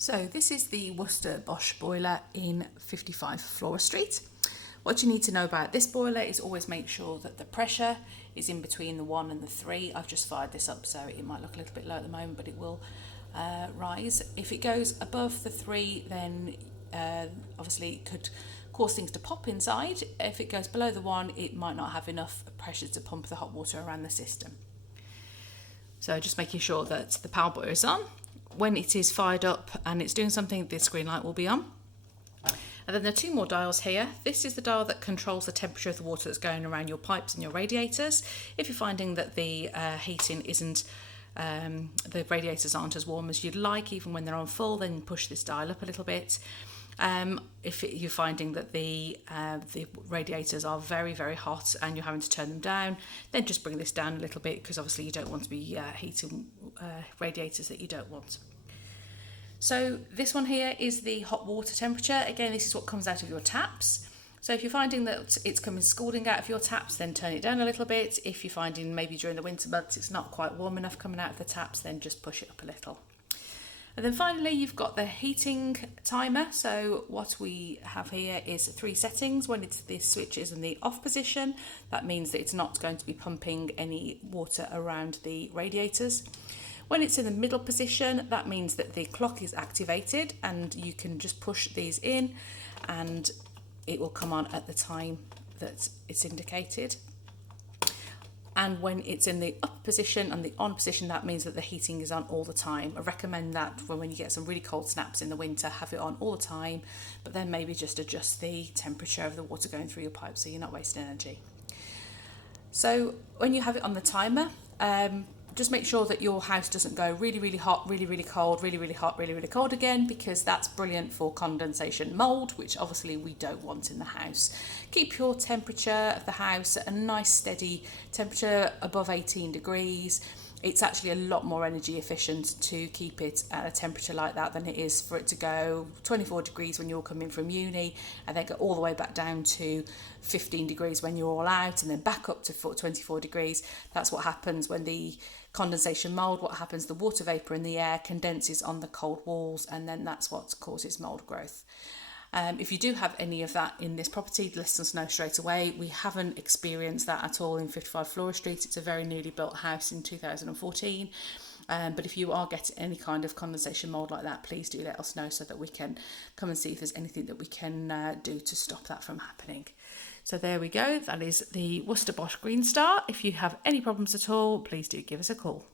So this is the Worcester Bosch boiler in 55 Flora Street. What you need to know about this boiler is always make sure that the pressure is in between the 1 and the 3. I've just fired this up so it might look a little bit low at the moment, but it will rise. If it goes above the 3, then obviously it could cause things to pop inside. If it goes below the 1, it might not have enough pressure to pump the hot water around the system. So just making sure that the power boiler is on. When it is fired up and it's doing something, this green light will be on. And then there are 2 more dials here. This is the dial that controls the temperature of the water that's going around your pipes and your radiators. If you're finding that the heating isn't, the radiators aren't as warm as you'd like, even when they're on full, then push this dial up a little bit. If you're finding that the radiators are very, very hot and you're having to turn them down, then just bring this down a little bit, because obviously you don't want to be heating radiators that you don't want. So this one here is the hot water temperature. Again, this is what comes out of your taps. So if you're finding that it's coming scalding out of your taps, then turn it down a little bit. If you're finding maybe during the winter months it's not quite warm enough coming out of the taps, then just push it up a little. And then finally, you've got the heating timer. So what we have here is 3 settings. When it's the switch is in the off position, that means that it's not going to be pumping any water around the radiators. When it's in the middle position, that means that the clock is activated and you can just push these in and it will come on at the time that it's indicated. And when it's in the up position and the on position, that means that the heating is on all the time. I recommend that when you get some really cold snaps in the winter, have it on all the time, but then maybe just adjust the temperature of the water going through your pipe so you're not wasting energy. So when you have it on the timer, just make sure that your house doesn't go really, really hot, really, really cold, really, really hot, really, really cold again, because that's brilliant for condensation mould, which obviously we don't want in the house. Keep your temperature of the house at a nice steady temperature above 18 degrees. It's actually a lot more energy efficient to keep it at a temperature like that than it is for it to go 24 degrees when you're coming from uni and then go all the way back down to 15 degrees when you're all out and then back up to 24 degrees. That's what happens when the condensation mould, what happens, the water vapour in the air condenses on the cold walls, and then that's what causes mould growth. If you do have any of that in this property, let us know straight away. We haven't experienced that at all in 55 Flora Street. It's a very newly built house in 2014. But if you are getting any kind of condensation mould like that, please do let us know so that we can come and see if there's anything that we can do to stop that from happening. So there we go. That is the Worcester Bosch Green Star. If you have any problems at all, please do give us a call.